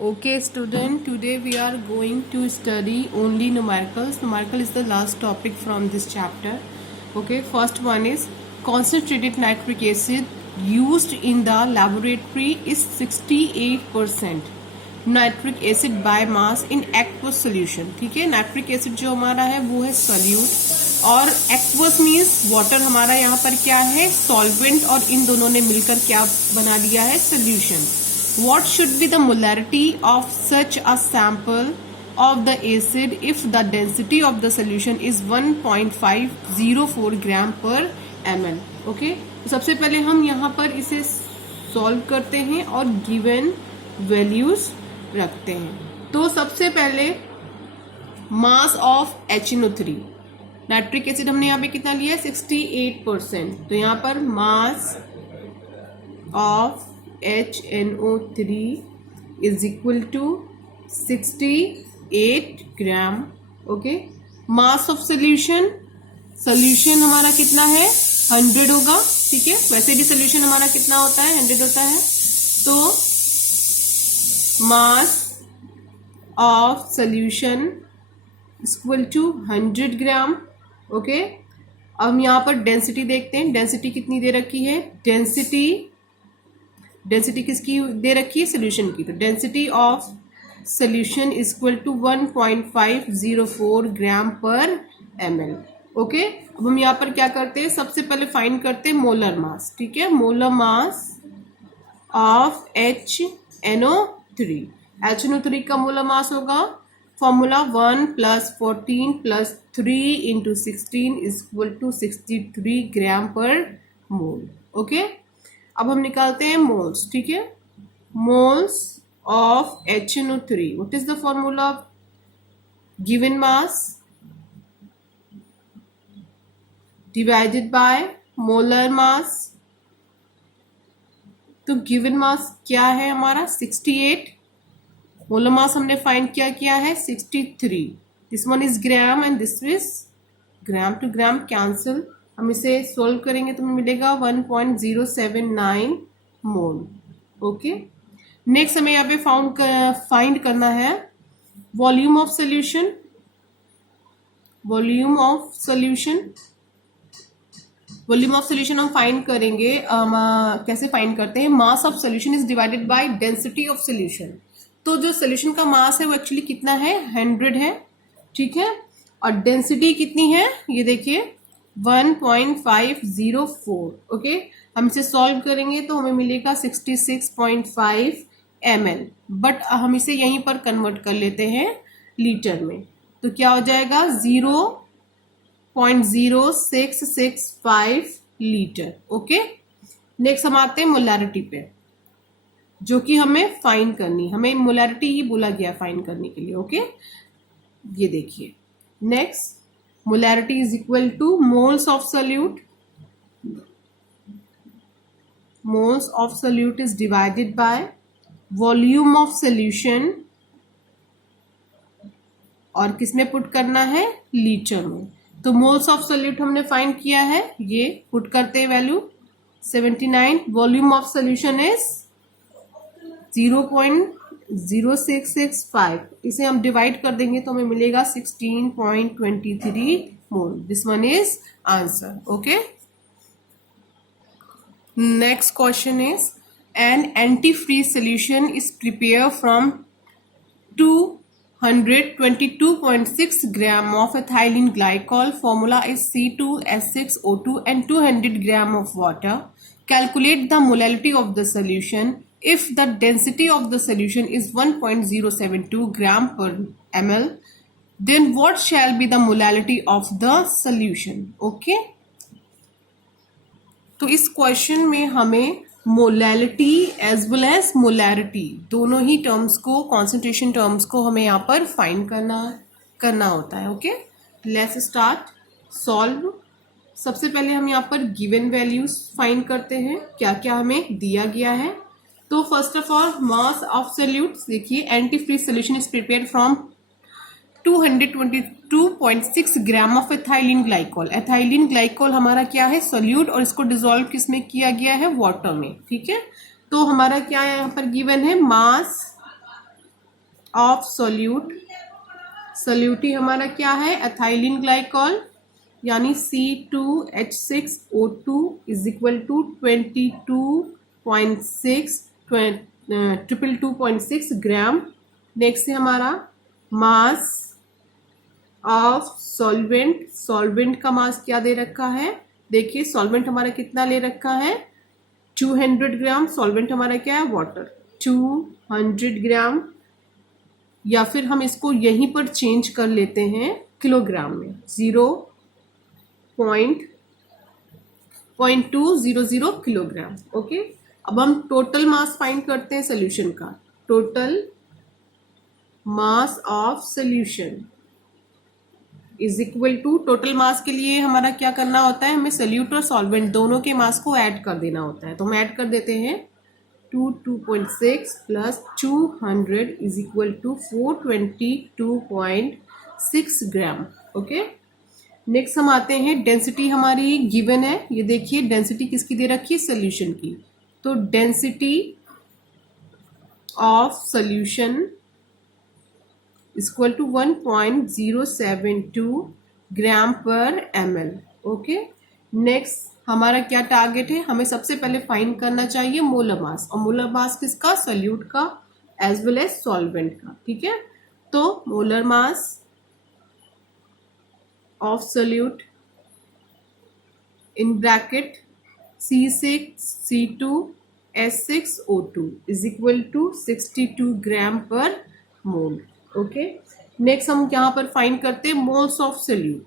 Okay, student, today we are going to study only numericals. Numerical is the last topic from this chapter. Okay, first one is concentrated nitric acid used in the laboratory is 68% nitric acid by mass in aqueous solution. ठीक है, nitric acid जो हमारा है वो है solute और aqueous means water हमारा यहाँ पर क्या है, सॉल्वेंट, और इन दोनों ने मिलकर क्या बना लिया है, solution. What should be the molarity of such a sample of the acid if the density of the solution is 1.504 gram per ml? Okay, तो सबसे पहले हम यहाँ पर इसे सॉल्व करते हैं और गिवन वैल्यूज रखते हैं. तो सबसे पहले mass of HNO3 nitric acid हमने यहाँ पे कितना लिया है, 68%. तो यहाँ पर mass of HNO3 is equal to 68 gram. Okay, mass of solution हमारा कितना है, 100 होगा. ठीक है, वैसे भी सोल्यूशन हमारा कितना होता है, 100 होता है. तो mass of solution equal to 100 gram. Okay, अब हम यहाँ पर डेंसिटी देखते हैं. डेंसिटी कितनी दे रखी है, डेंसिटी किसकी दे रखी है, सोल्यूशन की. तो density of solution is equal to 1.504 gram per ml. Okay, अब हम यहाँ पर क्या करते हैं, सबसे पहले फाइंड करते हैं मोलर मास. ठीक है, मोलर मास ऑफ HNO3 का मोलर मास होगा formula 1 + 14 + 3 × 16 is equal to 63 gram per mole. Okay, अब हम निकालते हैं मोल्स. ठीक है, moles of HNO3. What is the formula of given mass divided by molar mass. तो गिवन मास क्या है हमारा, 68. मोलर मास हमने फाइंड किया है 63. This one is gram and this is gram to gram cancel. हम इसे सोल्व करेंगे तो हमें मिलेगा 1.079 मोल. ओके, नेक्स्ट हमें यहाँ पे फाइंड करना है volume of solution. Volume of solution हम फाइंड करेंगे. कैसे फाइंड करते हैं, मास of solution is divided by density of solution. तो जो सोल्यूशन का मास है वो एक्चुअली कितना है, 100 है. ठीक है, और डेंसिटी कितनी है, ये देखिए 1.504. ओके, हम इसे सॉल्व करेंगे तो हमें मिलेगा 66.5 ml. बट हम इसे यहीं पर कन्वर्ट कर लेते हैं लीटर में. तो क्या हो जाएगा, 0.0665 लीटर. ओके, नेक्स्ट हम आते हैं मोलारिटी पे, जो कि हमें फाइंड करनी. हमें मोलारिटी ही बोला गया फाइंड करने के लिए. ओके, ये देखिए next, molarity is equal to moles of solute. Moles of solute is divided by volume of solution, और किसमें पुट करना है, लीटर में. तो मोल्स ऑफ सोल्यूट हमने फाइंड किया है, ये पुट करते हैं value 79. Volume of solution is 0.0665. इसे हम डिवाइड कर देंगे तो हमें मिलेगा 16.23 mole. This one is answer. Okay, next question is an anti freeze solution is prepare from 222.6 gram of ethylene glycol. Formula is C2H6O2 and 200 gram of water. Calculate the molality of the solution if the density of the solution is 1.072 gram per ml. Then what shall be the molality of the solution? Okay, तो इस question में हमें molality as well as molarity दोनों ही terms को, concentration terms को हमें यहाँ पर फाइंड करना होता है. ओके, लेट्स स्टार्ट सॉल्व. सबसे पहले हम यहाँ पर गिवन वैल्यूज फाइंड करते हैं, क्या क्या हमें दिया गया है. तो first of all mass of solute देखिए, anti freeze solution is prepared from 222.6 gram of ethylene glycol. Ethylene glycol हमारा क्या है, सोल्यूट, और इसको डिसॉल्व किसमें किया गया है, वाटर में. ठीक है, तो हमारा क्या है यहाँ पर गिवन है, मास ऑफ सोल्यूट, सोल्यूट ही हमारा क्या है, एथाइलिन ग्लाइकॉल, यानी C2H6O2 is equal to 22.6 gram. Next है हमारा मास ऑफ सॉल्वेंट, सॉल्वेंट का मास क्या दे रखा है, देखिए सॉल्वेंट हमारा कितना ले रखा है 200 ग्राम, सॉल्वेंट हमारा क्या है वाटर 200 ग्राम, या फिर हम इसको यहीं पर चेंज कर लेते हैं किलोग्राम में 0.200 किलोग्राम। ओके, अब हम टोटल मास फाइंड करते हैं सोल्यूशन का, total mass of solution is equal to, total mass के लिए हमारा क्या करना होता है, हमें सोल्यूट और सॉल्वेंट दोनों के मास को ऐड कर देना होता है, तो हम ऐड कर देते हैं 2.6 plus 200 is equal to 422.6 gram. Okay, next हम आते हैं, डेंसिटी हमारी गिवन है, ये देखिए डेंसिटी किसकी दे रखी है, सोल्यूशन की, तो density of solution equal to 1.072 gram per ml। Okay, next हमारा क्या टारगेट है, हमें सबसे पहले फाइंड करना चाहिए मोलर मास, और मोलर मास किसका, सोल्यूट का एज वेल एज सॉल्वेंट का। ठीक है, तो molar mass of solute in bracket C6C2H6O2 is equal to 62 gram per mole. Okay, next हम यहाँ पर फाइंड करते हैं moles of solute,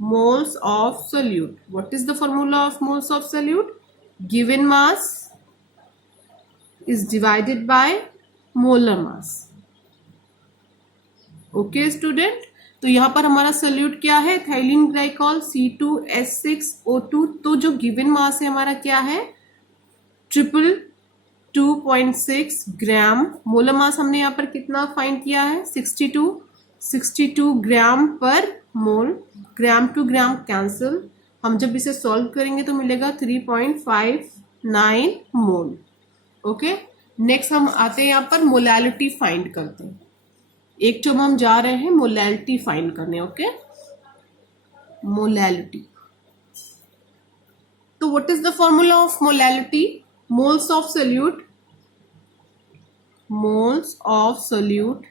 moles of solute, what is the formula of moles of solute, given mass is divided by molar mass। Okay student, तो यहाँ पर हमारा solute क्या है, एथिलीन ग्लाइकॉल C2H6O2, तो जो गिवन मास है हमारा क्या है 2.6 ग्राम, मोलर मास हमने यहाँ पर कितना फाइंड किया है 62 gram per mole, gram to gram cancel, हम जब इसे सॉल्व करेंगे तो मिलेगा 3.59 मोल। ओके, नेक्स्ट हम आते हैं यहाँ पर मोलैलिटी फाइंड करते हैं, एक टर्म हम जा रहे हैं मोलैलिटी फाइंड करने। ओके, मोलैलिटी, तो what is the formula of molality, moles of solute, moles of solute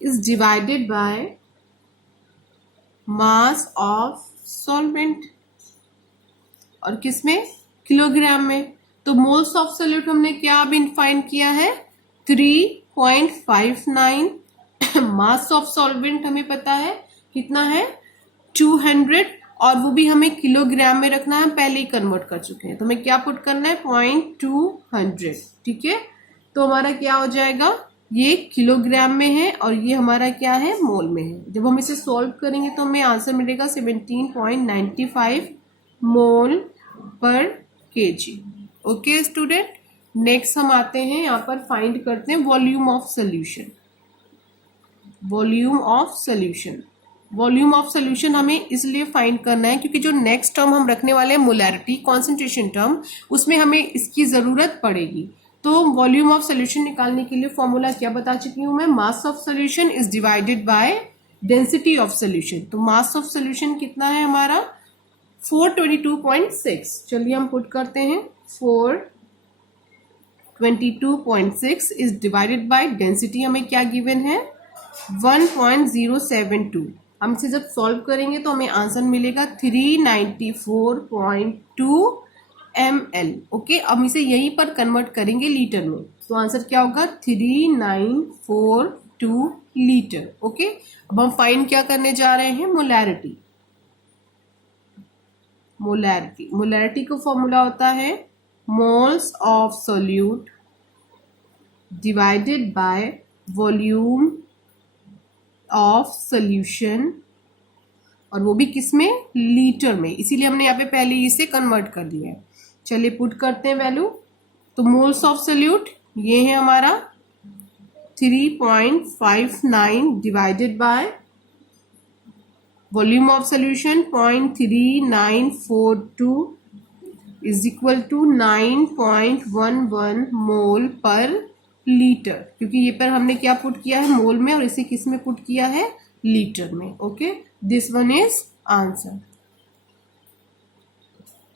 is divided by mass of solvent, और किसमें, किलोग्राम में, तो मोल्स ऑफ सोल्यूट हमने क्या अभी फाइंड किया है 3.59, मास ऑफ सॉल्वेंट हमें पता है कितना है 200, और वो भी हमें किलोग्राम में रखना है, पहले ही कन्वर्ट कर चुके हैं, तो हमें क्या पुट करना है 0.200। ठीक है, तो हमारा क्या हो जाएगा, ये किलोग्राम में है और ये हमारा क्या है मोल में है, जब हम इसे सॉल्व करेंगे तो हमें आंसर मिलेगा 17.95 मोल पर केजी। ओके स्टूडेंट, नेक्स्ट हम आते हैं यहाँ पर फाइंड करते हैं volume of solution, volume of solution, volume of solution हमें इसलिए फाइंड करना है क्योंकि जो नेक्स्ट टर्म हम रखने वाले हैं मोलैरिटी कॉन्सेंट्रेशन टर्म, उसमें हमें इसकी जरूरत पड़ेगी, तो वॉल्यूम ऑफ सोल्यूशन निकालने के लिए फॉर्मूला क्या बता चुकी हूं मैं, मास of solution is divided by density of solution, तो मास ऑफ सोल्यूशन कितना है हमारा 422.6, चलिए हम पुट करते हैं 422.6 इज डिवाइडेड बाय डेंसिटी हमें क्या गिवन है 1.072, हम इसे जब सॉल्व करेंगे तो हमें आंसर मिलेगा 394.2 ml। ओके, अब इसे यहीं पर कन्वर्ट करेंगे लीटर में, तो आंसर क्या होगा 3942 लीटर। ओके, अब हम फाइंड क्या करने जा रहे हैं मोलैरिटी, मोलैरिटी, मोलैरिटी का फॉर्मूला होता है moles of solute divided by volume of solution, और वो भी किसमें, लीटर में, इसीलिए हमने यहाँ पे पहले इसे कन्वर्ट कर दिया है। चलिए पुट करते हैं वैल्यू, तो मोल्स ऑफ सोल्यूट ये है हमारा 3.59 divided by volume of solution 0.3942 is equal to 9.11 mole per litre, क्योंकि ये पर हमने क्या पुट किया है मोल में और इसे किस में पुट किया है लीटर में. Okay, this one is answer.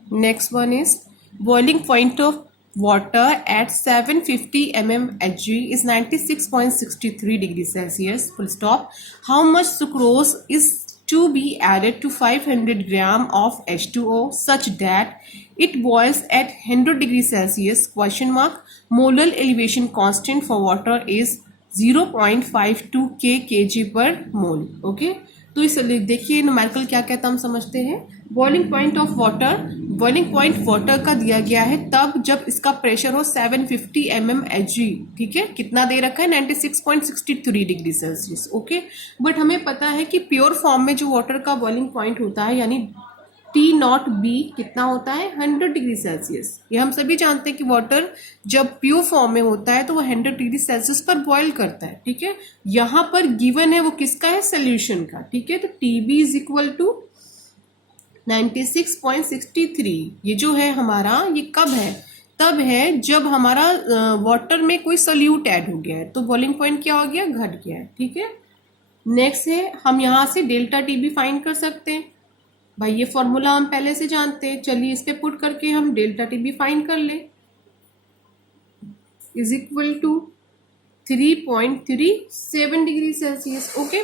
Next one is boiling point of water at 750 mm Hg is 96.63 degrees Celsius. Full stop. How much sucrose is to be added to 500 gram of H2O such that it boils at 100 degrees Celsius? Question mark. Molar elevation constant for water is 0.52 kg per mole. Okay. तो इस देखिए numerical क्या कहता हम समझते हैं. Boiling point of water, boiling point water का दिया गया है तब जब इसका प्रेशर हो 750 mm Hg. ठीक है, कितना दे रखा है 96.63 डिग्री सेल्सियस. ओके, बट हमें पता है कि प्योर फॉर्म में जो वाटर का बॉइलिंग पॉइंट होता है यानी T0B कितना होता है 100 डिग्री सेल्सियस. ये हम सभी जानते हैं कि वाटर जब प्योर फॉर्म में होता है तो वो 100 डिग्री सेल्सियस पर बॉयल करता है. ठीक है, यहाँ पर गिवन है वो किसका है सोल्यूशन का. ठीक है, तो TB इज इक्वल टू 96.63. ये जो है हमारा ये कब है, तब है जब हमारा वाटर में कोई सोल्यूट ऐड हो गया है तो बॉइलिंग पॉइंट क्या हो गया घट गया है. ठीक है, नेक्स्ट है हम यहाँ से डेल्टा TB फाइंड कर सकते हैं. भाई ये फॉर्मूला हम पहले से जानते हैं, चलिए इस पे पुट करके हम डेल्टा TB फाइंड कर ले. Is equal to 3.37 degree Celsius. Okay,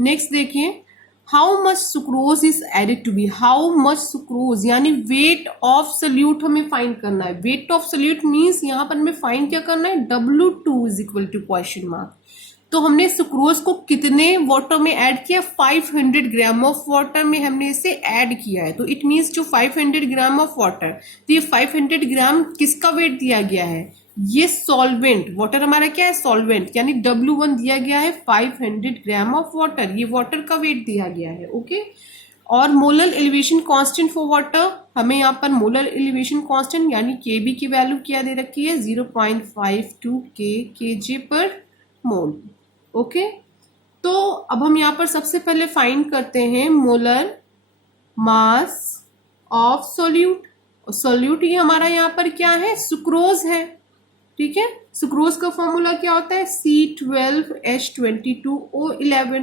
next देखिए how much sucrose is added to be. How much sucrose यानी वेट ऑफ सोल्यूट हमें फाइंड करना है. वेट ऑफ सोल्यूट मीन्स यहाँ पर हमें फाइंड क्या करना है W2 is equal to question mark. तो हमने सुक्रोज को कितने वाटर में ऐड किया 500 ग्राम ऑफ वाटर में हमने इसे ऐड किया है. तो इट मीन्स जो 500 ग्राम ऑफ वाटर, तो ये 500 ग्राम किसका वेट दिया गया है, ये सॉल्वेंट. वाटर हमारा क्या है सॉल्वेंट, यानी W1 दिया गया है 500 ग्राम ऑफ वाटर, ये वाटर का वेट दिया गया है. ओके, और molar elevation constant for water, हमें यहाँ पर मोलर एलिवेशन कांस्टेंट यानी Kb की वैल्यू क्या दे रखी है 0.52 kg पर मोल. ओके, तो अब हम यहाँ पर सबसे पहले फाइंड करते हैं molar mass of solute. Solute ही हमारा यहाँ पर क्या है सुक्रोज है. ठीक है, सुक्रोज का फॉर्मूला क्या होता है C12H22O11.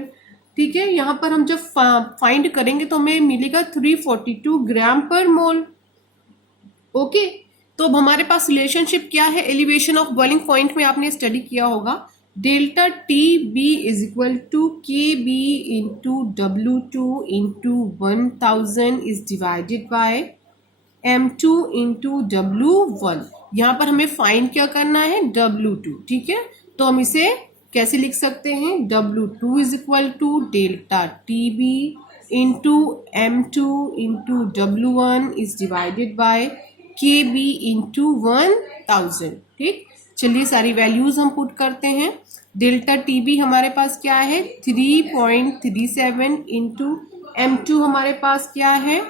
ठीक है, यहाँ पर हम जब फाइंड करेंगे तो हमें मिलेगा 342 ग्राम पर मोल. ओके, तो अब हमारे पास रिलेशनशिप क्या है एलिवेशन ऑफ बॉइलिंग पॉइंट में आपने स्टडी किया होगा. Delta TB is equal to KB into W2 into 1000 is divided by M2 into W1. यहाँ पर हमें फाइंड क्या करना है W2. ठीक है, तो हम इसे कैसे लिख सकते हैं W2 is equal to delta TB into M2 into W1 is divided by KB into 1000. ठीक, चलिए सारी वैल्यूज हम पुट करते हैं. डेल्टा TB हमारे पास क्या है 3.37 इंटू M2 हमारे पास क्या है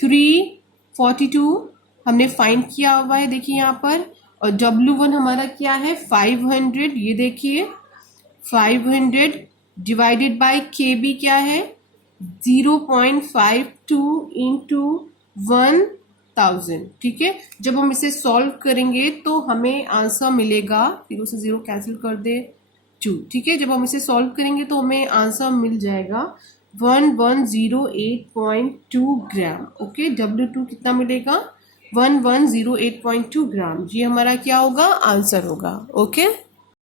342 हमने फाइंड किया हुआ है देखिए यहाँ पर. और W1 हमारा क्या है 500, ये देखिए 500 डिवाइडेड बाय KB क्या है 0.52 इंटू 1000. ठीक है, जब हम इसे सॉल्व करेंगे तो हमें आंसर मिलेगा, 0 से 0 कैंसिल कर दे 2. ठीक है, जब हम इसे सॉल्व करेंगे तो हमें आंसर मिल जाएगा 1108.2 ग्राम. ओके, W2 कितना मिलेगा 1108.2 ग्राम. ये हमारा क्या होगा आंसर होगा. ओके.